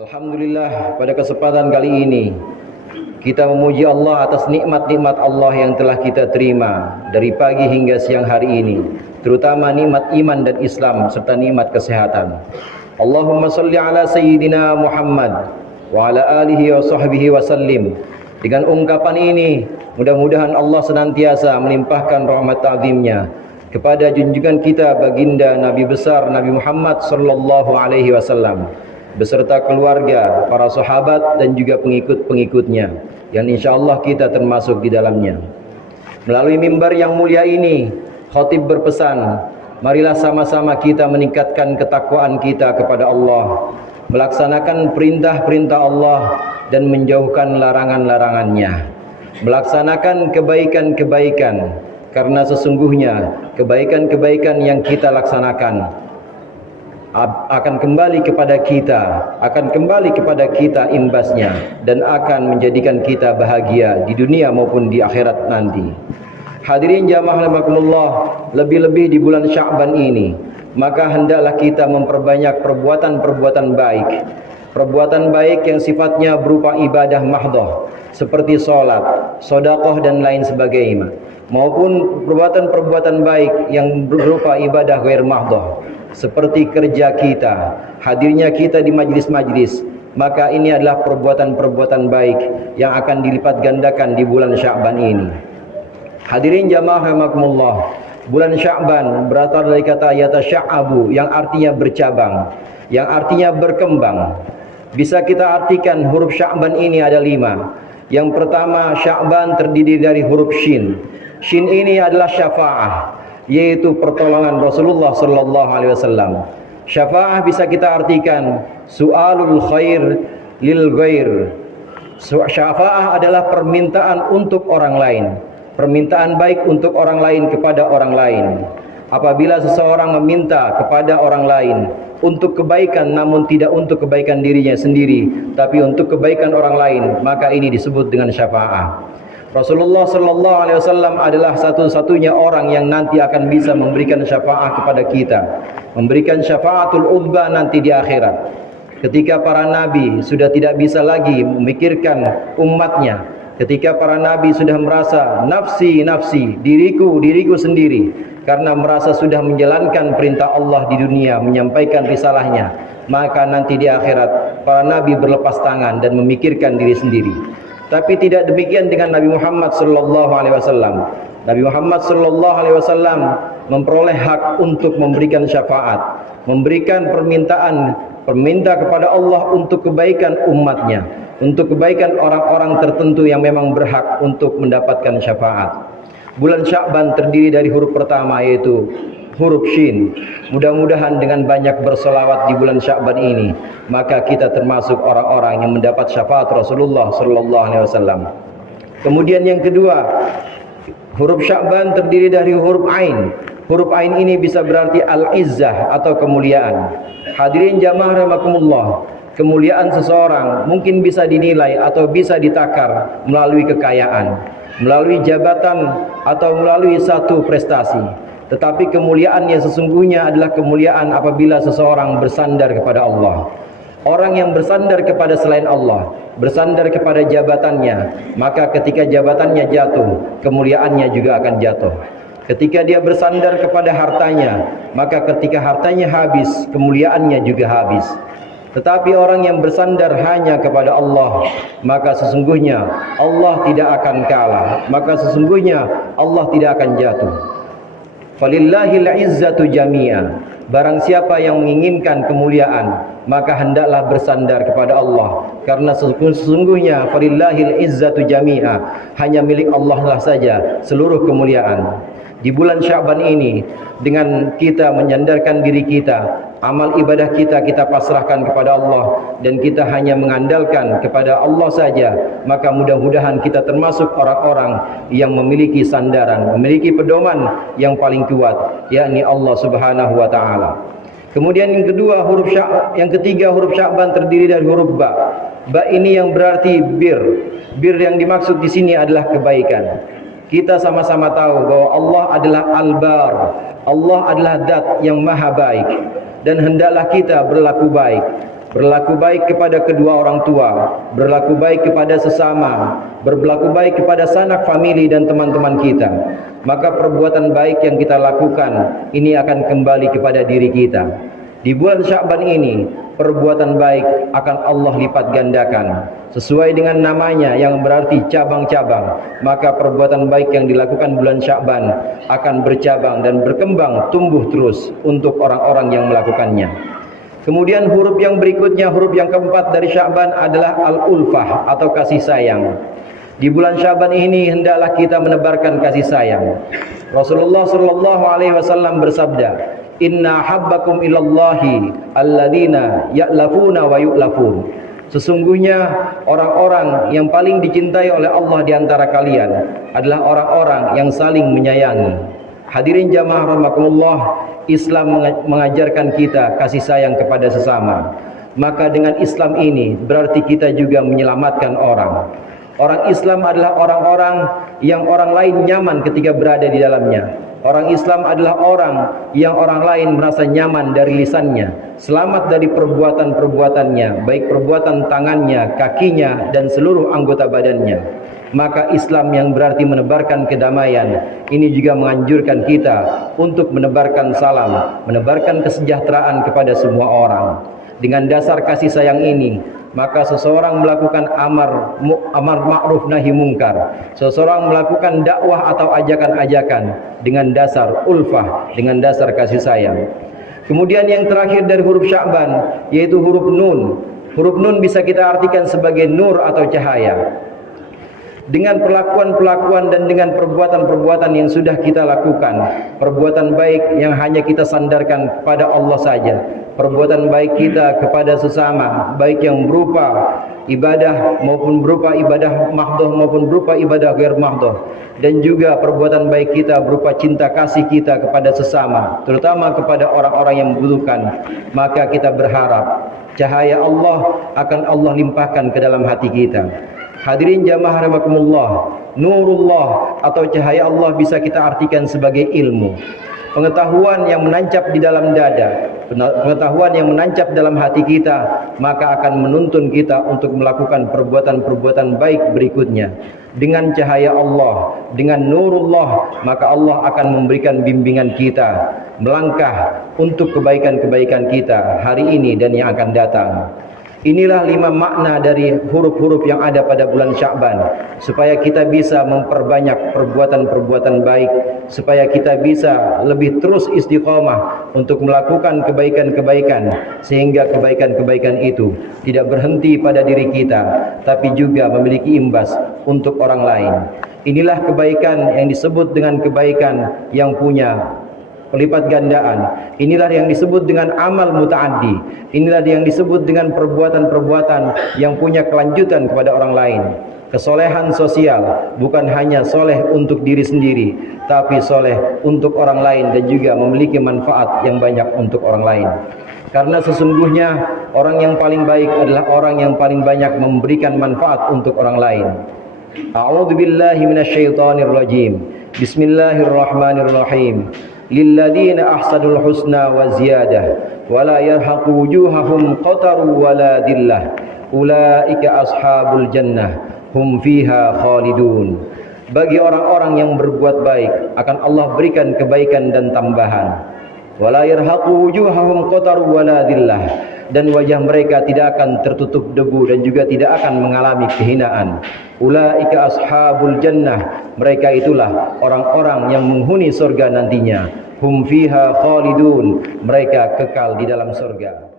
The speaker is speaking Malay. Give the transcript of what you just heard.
Alhamdulillah, pada kesempatan kali ini kita memuji Allah atas nikmat-nikmat Allah yang telah kita terima dari pagi hingga siang hari ini, terutama nikmat iman dan Islam serta nikmat kesehatan. Allahumma salli ala sayyidina Muhammad wa ala alihi wa sahbihi wa sallim. Dengan ungkapan ini, mudah-mudahan Allah senantiasa melimpahkan rahmat ta'zimnya kepada junjungan kita baginda Nabi besar Nabi Muhammad sallallahu alaihi wasallam beserta keluarga, para sahabat dan juga pengikut-pengikutnya yang insyaallah kita termasuk di dalamnya. Melalui mimbar yang mulia ini, khatib berpesan, marilah sama-sama kita meningkatkan ketakwaan kita kepada Allah, melaksanakan perintah-perintah Allah dan menjauhkan larangan-larangannya, melaksanakan kebaikan-kebaikan, karena sesungguhnya kebaikan-kebaikan yang kita laksanakan akan kembali kepada kita imbasnya dan akan menjadikan kita bahagia di dunia maupun di akhirat nanti. Hadirin jamaah rahimakumullah, lebih-lebih di bulan Sya'ban ini, maka hendaklah kita memperbanyak perbuatan-perbuatan baik. Perbuatan baik yang sifatnya berupa ibadah mahdhah seperti salat, sedekah dan lain sebagainya, maupun perbuatan-perbuatan baik yang berupa ibadah ghair mahdhah seperti kerja kita, hadirnya kita di majlis-majlis, maka ini adalah perbuatan-perbuatan baik yang akan dilipat gandakan di bulan Sya'ban ini. Hadirin jamaah rahimakumullah, bulan Sya'ban berasal dari kata yatasya'abu yang artinya bercabang, yang artinya berkembang. Bisa kita artikan huruf Sya'ban ini ada 5. Yang pertama, Sya'ban terdiri dari huruf Shin. Shin ini adalah syafa'ah, yaitu pertolongan Rasulullah sallallahu alaihi wasallam. Syafa'ah bisa kita artikan su'alul khair lil ghair. Syafa'ah adalah permintaan untuk orang lain, permintaan baik untuk orang lain kepada orang lain. Apabila seseorang meminta kepada orang lain untuk kebaikan namun tidak untuk kebaikan dirinya sendiri, tapi untuk kebaikan orang lain, maka ini disebut dengan syafa'ah. Rasulullah sallallahu alaihi wasallam adalah satu-satunya orang yang nanti akan bisa memberikan syafaat kepada kita, memberikan syafaatul uzma nanti di akhirat. Ketika para nabi sudah tidak bisa lagi memikirkan umatnya, ketika para nabi sudah merasa nafsi, diriku sendiri, karena merasa sudah menjalankan perintah Allah di dunia, menyampaikan risalahnya, maka nanti di akhirat para nabi berlepas tangan dan memikirkan diri sendiri. Tapi tidak demikian dengan Nabi Muhammad sallallahu alaihi wasallam. Nabi Muhammad sallallahu alaihi wasallam memperoleh hak untuk memberikan syafaat, memberikan perminta kepada Allah untuk kebaikan umatnya, untuk kebaikan orang-orang tertentu yang memang berhak untuk mendapatkan syafaat. Bulan Sya'ban terdiri dari huruf pertama yaitu huruf Shin. Mudah-mudahan dengan banyak bersolawat di bulan Sya'ban ini, maka kita termasuk orang-orang yang mendapat syafaat Rasulullah sallallahu alaihi wasallam. Kemudian yang kedua, huruf Sya'ban terdiri dari huruf Ain. Huruf Ain ini bisa berarti al-izzah atau kemuliaan. Hadirin jamaah rahimakumullah, kemuliaan seseorang mungkin bisa dinilai atau bisa ditakar melalui kekayaan, melalui jabatan atau melalui satu prestasi. Tetapi kemuliaan yang sesungguhnya adalah kemuliaan apabila seseorang bersandar kepada Allah. Orang yang bersandar kepada selain Allah, bersandar kepada jabatannya, maka ketika jabatannya jatuh, kemuliaannya juga akan jatuh. Ketika dia bersandar kepada hartanya, maka ketika hartanya habis, kemuliaannya juga habis. Tetapi orang yang bersandar hanya kepada Allah, maka sesungguhnya Allah tidak akan kalah, maka sesungguhnya Allah tidak akan jatuh. Falillahil izzatu jami'a. Barang siapa yang menginginkan kemuliaan, maka hendaklah bersandar kepada Allah, karena sesungguhnya falillahil izzatu jami'a, hanya milik Allah lah saja seluruh kemuliaan. Di bulan Sya'ban ini, dengan kita menyandarkan diri kita, amal ibadah kita pasrahkan kepada Allah, dan kita hanya mengandalkan kepada Allah saja, maka mudah-mudahan kita termasuk orang-orang yang memiliki sandaran, memiliki pedoman yang paling kuat, yakni Allah Subhanahu wa taala. Kemudian yang ketiga huruf Sya'ban terdiri dari huruf ba. Ba ini yang berarti bir. Bir yang dimaksud di sini adalah kebaikan. Kita sama-sama tahu bahwa Allah adalah Al-Bar. Allah adalah zat yang maha baik, dan hendaklah kita berlaku baik. berlaku baik kepada kedua orang tua, berlaku baik kepada sesama, berlaku baik kepada sanak famili dan teman-teman kita, maka perbuatan baik yang kita lakukan ini akan kembali kepada diri kita. Di bulan Sya'ban ini, perbuatan baik akan Allah lipat gandakan. Sesuai dengan namanya yang berarti cabang-cabang, maka perbuatan baik yang dilakukan bulan Sya'ban akan bercabang dan berkembang, tumbuh terus untuk orang-orang yang melakukannya. Kemudian huruf yang berikutnya, huruf yang keempat dari Sya'ban adalah al-ulfah atau kasih sayang. Di bulan Sya'ban ini hendaklah kita menebarkan kasih sayang. Rasulullah sallallahu alaihi wasallam bersabda, "Inna habbakum ilallahi alladzina ya'lafuna wa yu'lafun." Sesungguhnya orang-orang yang paling dicintai oleh Allah di antara kalian adalah orang-orang yang saling menyayangi. Hadirin jamaah rahimakumullah, Islam mengajarkan kita kasih sayang kepada sesama. Maka dengan Islam ini berarti kita juga menyelamatkan orang. Orang Islam adalah orang-orang yang orang lain nyaman ketika berada di dalamnya. Orang Islam adalah orang yang orang lain merasa nyaman dari lisannya, selamat dari perbuatan-perbuatannya, baik perbuatan tangannya, kakinya, dan seluruh anggota badannya. Maka Islam yang berarti menebarkan kedamaian, ini juga menganjurkan kita untuk menebarkan salam, menebarkan kesejahteraan kepada semua orang. Dengan dasar kasih sayang ini, maka seseorang melakukan amar ma'ruf nahi mungkar, seseorang melakukan dakwah atau ajakan-ajakan dengan dasar ulfah, dengan dasar kasih sayang. Kemudian yang terakhir dari huruf Sya'ban yaitu huruf nun. Huruf nun bisa kita artikan sebagai nur atau cahaya. Dengan perlakuan-perlakuan dan dengan perbuatan-perbuatan yang sudah kita lakukan, perbuatan baik yang hanya kita sandarkan kepada Allah saja, perbuatan baik kita kepada sesama, baik yang berupa ibadah maupun berupa ibadah mahdoh maupun berupa ibadah ghair mahdoh, dan juga perbuatan baik kita berupa cinta kasih kita kepada sesama, terutama kepada orang-orang yang membutuhkan, maka kita berharap cahaya Allah akan Allah limpahkan ke dalam hati kita. Hadirin jamaah rahimakumullah, nurullah atau cahaya Allah bisa kita artikan sebagai ilmu, pengetahuan yang menancap di dalam dada, pengetahuan yang menancap dalam hati kita, maka akan menuntun kita untuk melakukan perbuatan-perbuatan baik berikutnya. Dengan cahaya Allah, dengan nurullah, maka Allah akan memberikan bimbingan kita melangkah untuk kebaikan-kebaikan kita hari ini dan yang akan datang. Inilah 5 makna dari huruf-huruf yang ada pada bulan Sya'ban, supaya kita bisa memperbanyak perbuatan-perbuatan baik, supaya kita bisa lebih terus istiqomah untuk melakukan kebaikan-kebaikan, sehingga kebaikan-kebaikan itu tidak berhenti pada diri kita, tapi juga memiliki imbas untuk orang lain. Inilah kebaikan yang disebut dengan kebaikan yang punya pelipat gandaan. Inilah yang disebut dengan amal muta'addi. Inilah yang disebut dengan perbuatan-perbuatan yang punya kelanjutan kepada orang lain. Kesolehan sosial bukan hanya soleh untuk diri sendiri, tapi soleh untuk orang lain dan juga memiliki manfaat yang banyak untuk orang lain. Karena sesungguhnya orang yang paling baik adalah orang yang paling banyak memberikan manfaat untuk orang lain. A'udzu billahi minasyaitonir rajim. Bismillahirrahmanirrahim. Lilladzina ahsanul husna wa ziyadah wa la yarhaqu wujuhahum qataru wa la dillah ulaika ashabul jannah hum fiha khalidun. Bagi orang-orang yang berbuat baik akan Allah berikan kebaikan dan tambahan. Wa la yarhaqu wujuhahum qataru wa la dillah, dan wajah mereka tidak akan tertutup debu dan juga tidak akan mengalami kehinaan. Ulaika ashabul jannah, mereka itulah orang-orang yang menghuni surga nantinya. Hum fiha khalidun, mereka kekal di dalam surga.